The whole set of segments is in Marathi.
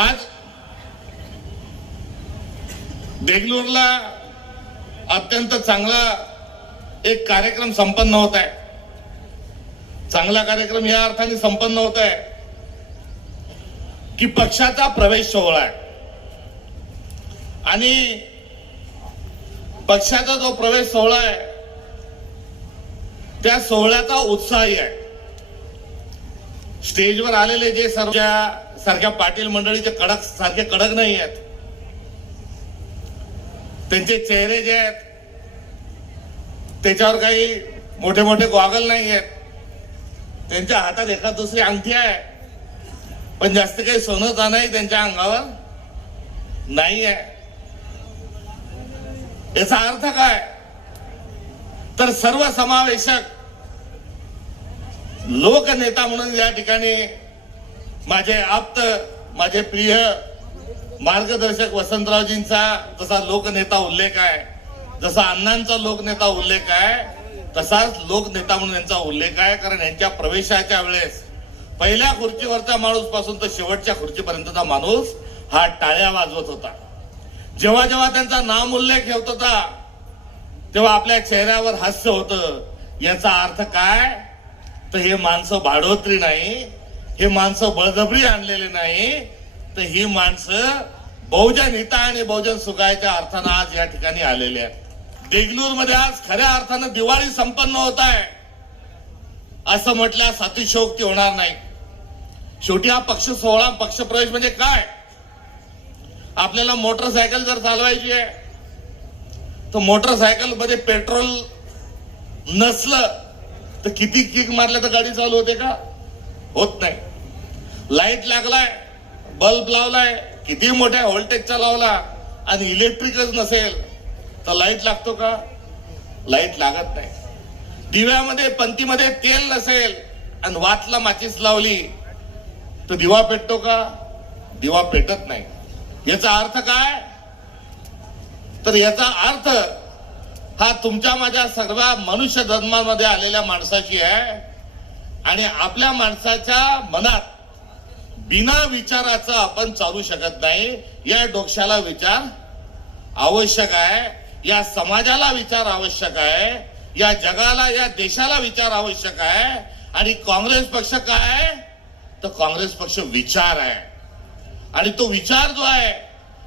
आज देगलूरला अत्यंत चांगला एक कार्यक्रम संपन्न होत आहे. चांगला कार्यक्रम या अर्थाने संपन्न होत आहे की पक्षाचा प्रवेश सोहळा आहे. आणि पक्षाचा जो प्रवेश सोहळा आहे त्या सोहळ्याचा उत्साही आहे. स्टेजवर आलेले जे सर्व ज्या सारख्या पाटील मंडळीचे कडक सारखे कडक नाही आहेत. त्यांचे चेहरे जे आहेत त्याच्यावर काही मोठे मोठे गॉगल नाही आहेत. त्यांच्या हातात एखाद दुसरी अंगठी आहे पण जास्त काही सोनं जाणंही त्यांच्या अंगावर नाही आहे. याचा अर्थ काय? तर सर्व समावेशक लोकनेता म्हणून या ठिकाणी माझे आप्त माझे प्रिय मार्गदर्शक वसंतरावजींचा जसा लोकनेता उल्लेख आहे जसा अण्णांचा लोकनेता उल्लेख आहे तसाच लोकनेता म्हणून यांचा उल्लेख आहे कारण यांच्या प्रवेशाच्या वेळेस पहिल्या खुर्चीवरचा माणूसपासून तर शेवटच्या खुर्चीपर्यंतचा माणूस हा टाळ्या वाजवत होता. जेव्हा जेव्हा त्यांचा नाम उल्लेख होत होता तेव्हा आपल्या चेहऱ्यावर हास्य होतं. याचा अर्थ काय? तर हे माणसं भाडोत्री नाही हे माणसं बळजबरी आणलेले नाही. तर ही माणसं बहुजन हिता आणि बहुजन सुखायच्या अर्थानं आज या ठिकाणी आलेले आहेत. देगलूरमध्ये आज खऱ्या अर्थानं दिवाळी संपन्न होत आहे. असं म्हटल्यास अतिशोक्ती होणार नाही. शेवटी हा पक्ष सोहळा पक्षप्रवेश म्हणजे काय? आपल्याला मोटरसायकल जर चालवायची आहे तर मोटरसायकलमध्ये पेट्रोल नसलं तर किती किक मारल्या तर गाडी चालू होते का? होत नाही. लाइट लागलाय बल्ब लावलाय किती मोठ्या व्होल्टेजचा लावला आणि इलेक्ट्रिकच नसेल तर लाइट लागतो का? लाइट लागत नाही. दिव्यामध्ये पंतीमध्ये तेल नसेल आणि वातला माचीस लावली तर दिवा पेटतो का? दिवा पेटत नाही. याचा अर्थ काय? तर याचा अर्थ हा तुमच्या माझ्या सर्व मनुष्य जन्मामध्ये आलेल्या माणसाची आहे आणि आपल्या माणसाच्या मनात बिना विचाराचं आपण चालू शकत नाही. या डोक्याला विचार आवश्यक आहे. या समाजाला विचार आवश्यक आहे. या जगाला या देशाला विचार आवश्यक आहे. आणि काँग्रेस पक्ष काय आहे? तर काँग्रेस पक्ष विचार आहे. आणि तो विचार जो आहे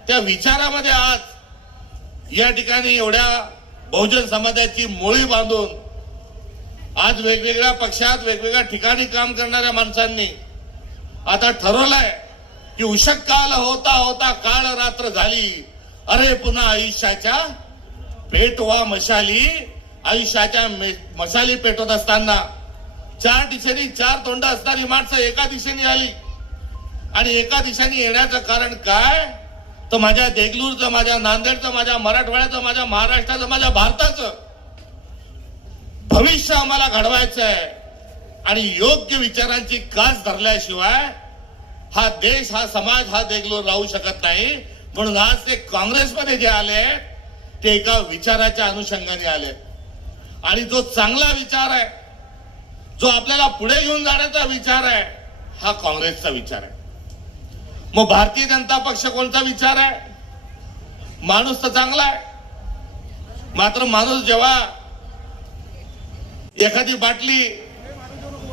त्या विचारामध्ये आज या ठिकाणी एवढ्या बहुजन समाजाची मोळी बांधून आज वेगवेगळ्या पक्षात वेगवेगळ्या ठिकाणी काम करणाऱ्या माणसांनी आता ठरवलंय की उषक काल होता होता काळ रात्र झाली. अरे पुन्हा आयुष्याच्या पेटवा मशाली आयुष्याच्या मे- मशाली पेटवत असताना. चार दिशेने चार तोंड असणारी माणसं एका दिशेने आली. आणि एका दिशेने येण्याचं कारण काय? तर माझ्या देगलूरचं माझ्या नांदेडचं माझ्या मराठवाड्याचं माझ्या महाराष्ट्राचं माझ्या भारताचं. भविष्य आम्हाला घडवायचं आहे आणि योग्य विचारांची कास धरल्याशिवाय हा देश हा समाज हा देखलो राहू शकत नाही. म्हणून आज ते काँग्रेसमध्ये जे आले ते एका विचाराच्या अनुषंगाने आले. आणि जो चांगला विचार आहे जो आपल्याला पुढे घेऊन जाण्याचा विचार आहे हा काँग्रेसचा विचार आहे. मग भारतीय जनता पक्ष कोणता विचार आहे? माणूस तर चांगला आहे. मात्र माणूस जेव्हा एखादी बाटली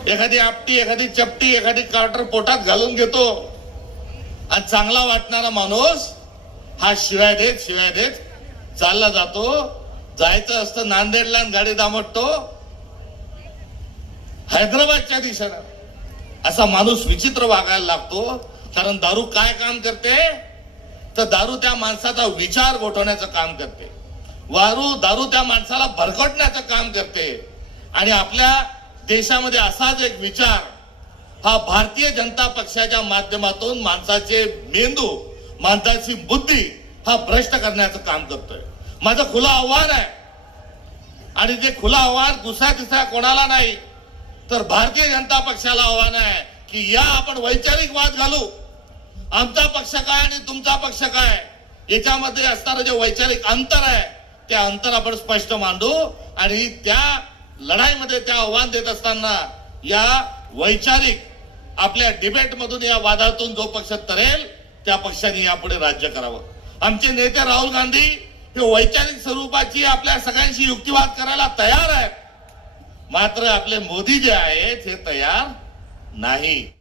एखादी आपटी एखादी चपटी एखादी कार्टर पोटात घालून घेतो. आणि चांगला वाटणारा माणूस हा शिवाय देत शिवाय देत चालला जातो. जायचं असतं नांदेडला गाडी दामटतो. हैदराबादच्या दिशेनं असा माणूस विचित्र वागायला लागतो. कारण दारू काय काम करते? तर दारू त्या माणसाचा विचार गोठवण्याचं काम करते. वारू दारू त्या माणसाला भरकटण्याचं काम करते. आणि आपल्या देशामध्ये असाच एक विचार हा भारतीय जनता पक्षाच्या माध्यमातून माणसाचे मेंदू माणसाची बुद्धी हा भ्रष्ट करण्याचं काम करतोय. माझं खुलं आव्हान आहे. आणि ते खुलं आव्हान दुसऱ्या तिसऱ्या कोणाला नाही तर भारतीय जनता पक्षाला आव्हान आहे की या आपण वैचारिक वाद घालू. आमचा पक्ष काय आणि तुमचा पक्ष काय याच्यामध्ये असणारं जे वैचारिक अंतर आहे ते अंतर आपण स्पष्ट मांडू आणि त्या लढाईमध्ये त्या आव्हान देत असताना या वैचारिक आपल्या डिबेट मधून या वादातून जो पक्ष तरेल त्या पक्षाने यापुढे राज्य करावं. आमचे नेते राहुल गांधी हे वैचारिक स्वरूपाची आपल्या सगळ्यांशी युक्तिवाद करायला तयार आहेत. मात्र आपले मोदी जे आहेत हे तयार नाही.